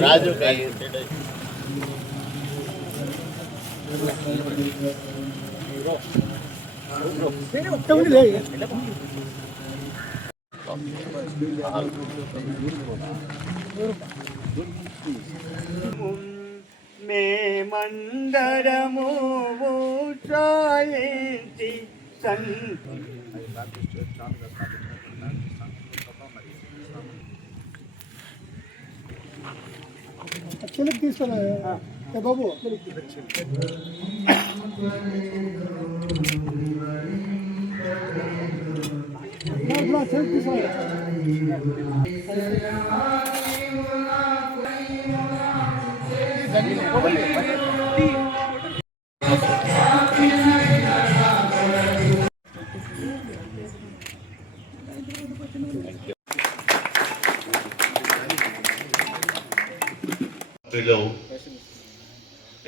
రాజు మేమందరము ఊసాయించి తీసుకోలే బాబు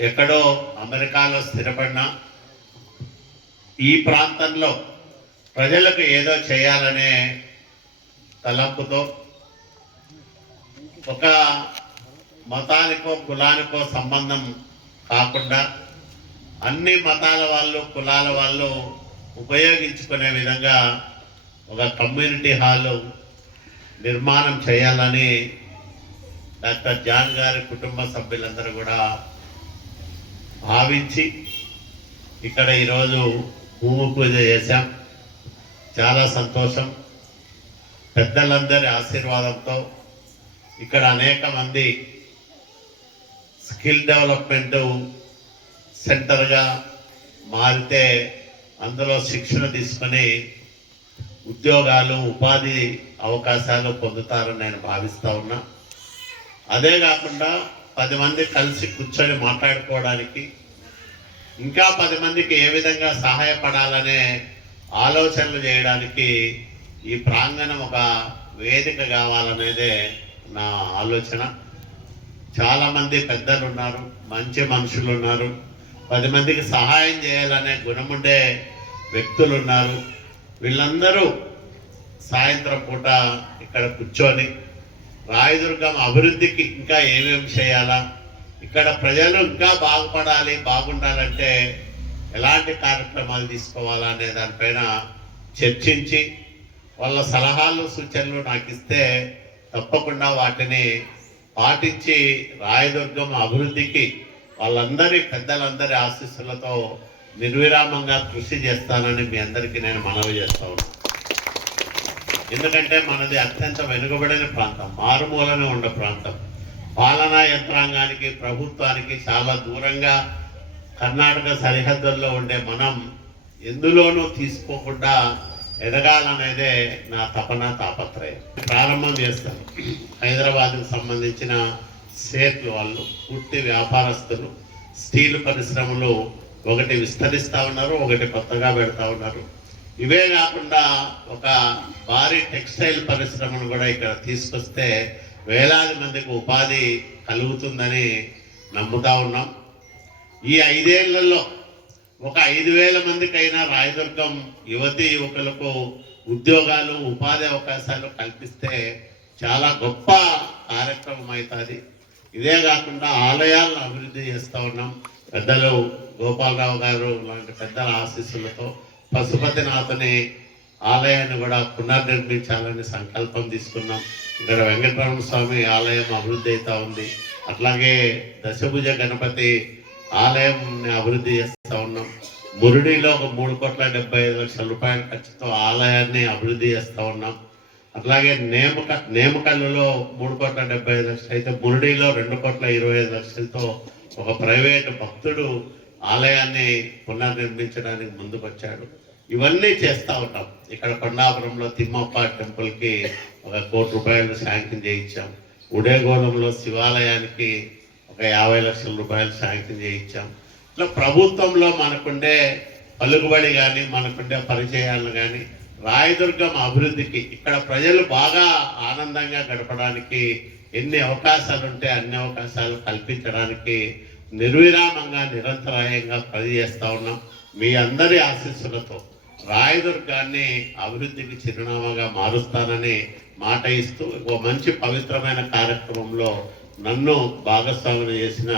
ఎక్కడో అమెరికాలో స్థిరపడిన ఈ ప్రాంతంలో ప్రజలకు ఏదో చేయాలనే తలంపుతో ఒక మతానికో కులానికో సంబంధం కాకుండా అన్ని మతాల వాళ్ళు కులాల వాళ్ళు ఉపయోగించుకునే విధంగా ఒక కమ్యూనిటీ హాలు నిర్మాణం చేయాలని డాక్టర్ జాన్ గారి కుటుంబ సభ్యులందరూ కూడా భావించి ఇక్కడ ఈరోజు భూమి పూజ చేశాం. చాలా సంతోషం. పెద్దలందరి ఆశీర్వాదంతో ఇక్కడ అనేక మంది స్కిల్ డెవలప్మెంట్ సెంటర్గా మారితే అందులో శిక్షణ తీసుకొని ఉద్యోగాలు ఉపాధి అవకాశాలు పొందుతారని నేను భావిస్తూ ఉన్నా. అదే కాకుండా 10 మంది కలిసి కూర్చొని మాట్లాడుకోవడానికి ఇంకా 10 మందికి ఏ విధంగా సహాయపడాలనే ఆలోచనలు చేయడానికి ఈ ప్రాంగణం ఒక వేదిక కావాలనేదే నా ఆలోచన. చాలామంది పెద్దలు ఉన్నారు, మంచి మనుషులు ఉన్నారు, 10 మందికి సహాయం చేయాలనే గుణముండే వ్యక్తులు ఉన్నారు. వీళ్ళందరూ సాయంత్రం పూట ఇక్కడ కూర్చొని రాయదుర్గం అభివృద్ధికి ఇంకా ఏమేమి చేయాలా, ఇక్కడ ప్రజలు ఇంకా బాగుపడాలి బాగుండాలంటే ఎలాంటి కార్యక్రమాలు తీసుకోవాలా అనే దానిపైన చర్చించి వాళ్ళ సలహాలు సూచనలు నాకు ఇస్తే తప్పకుండా వాటిని పాటించి రాయదుర్గం అభివృద్ధికి వాళ్ళందరి పెద్దలందరి ఆశీస్సులతో నిర్విరామంగా కృషి చేస్తానని మీ అందరికీ నేను మనవి చేస్తా ఉన్నాను. ఎందుకంటే మనది అత్యంత వెనుకబడిన ప్రాంతం, మారుమూలనే ఉన్న ప్రాంతం. పాలనా యంత్రాంగానికి ప్రభుత్వానికి చాలా దూరంగా కర్ణాటక సరిహద్దుల్లో ఉండే మనం ఎందులోనూ తీసుకోకుండా ఎదగాలనేదే నా తపన తాపత్రయం. ప్రారంభం చేస్తాను. హైదరాబాద్కు సంబంధించిన సేట్లు వాళ్ళు పూర్తి వ్యాపారస్తులు, స్టీల్ పరిశ్రమలు ఒకటి విస్తరిస్తూ ఉన్నారు, ఒకటి కొత్తగా పెడతా ఉన్నారు. ఇవే కాకుండా ఒక భారీ టెక్స్టైల్ పరిశ్రమను కూడా ఇక్కడ తీసుకొస్తే వేలాది మందికి ఉపాధి కలుగుతుందని నమ్ముతా ఉన్నాం. ఈ 5 ఏళ్లలో ఒక 5,000 మందికైనా రాయదుర్గం యువతీ యువకులకు ఉద్యోగాలు ఉపాధి అవకాశాలు కల్పిస్తే చాలా గొప్ప కార్యక్రమం అవుతుంది. ఇదే కాకుండా ఆలయాలను అభివృద్ధి చేస్తూ ఉన్నాం. పెద్దలు గోపాలరావు గారు లాంటి పెద్దల ఆశీస్సులతో పశుపతినాథుని ఆలయాన్ని కూడా పునర్నిర్మించాలని సంకల్పం తీసుకున్నాం. ఇక్కడ వెంకటరమణ స్వామి ఆలయం అభివృద్ధి అవుతూ ఉంది. అట్లాగే దశభుజ గణపతి ఆలయంని అభివృద్ధి చేస్తూ ఉన్నాం. మురుడిలో ఒక 3,75,00,000 రూపాయల ఖర్చుతో ఆలయాన్ని అభివృద్ధి చేస్తూ ఉన్నాం. అట్లాగే నేమకల్లులో 3,75,00,000 అయితే మురుడిలో 2,25,00,000తో ఒక ప్రైవేటు భక్తుడు ఆలయాన్ని పునర్నిర్మించడానికి ముందుకొచ్చాడు. ఇవన్నీ చేస్తూ ఉంటాం. ఇక్కడ కొండాపురంలో తిమ్మప్ప టెంపుల్కి ఒక 1 కోటి రూపాయలు శాంక్షన్ చేయించాం. ఉడేగోళంలో శివాలయానికి ఒక 50,00,000 రూపాయలు శాంక్షన్ చేయించాం. ఇట్లా ప్రభుత్వంలో మనకుండే పలుకుబడి కానీ మనకుండే పరిచయాలను కానీ రాయదుర్గం అభివృద్ధికి ఇక్కడ ప్రజలు బాగా ఆనందంగా గడపడానికి ఎన్ని అవకాశాలు ఉంటే అన్ని అవకాశాలు కల్పించడానికి నిర్విరామంగా నిరంతరాయంగా పనిచేస్తూ ఉన్నాం. మీ అందరి ఆశీస్సులతో రాయదుర్గాన్ని అభివృద్ధికి చిరునామాగా మారుస్తానని మాట ఇస్తూ ఒక మంచి పవిత్రమైన కార్యక్రమంలో నన్ను భాగస్వామిని చేసిన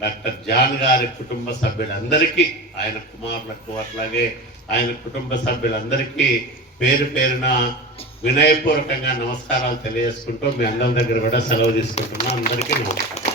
డాక్టర్ జాన్ గారి కుటుంబ సభ్యులందరికీ, ఆయన కుమారులకు అట్లాగే ఆయన కుటుంబ సభ్యులందరికీ పేరు పేరున వినయపూర్వకంగా నమస్కారాలు తెలియజేసుకుంటూ మీ అందరి దగ్గర కూడా సెలవు తీసుకుంటున్నా. అందరికీ నమస్కారం.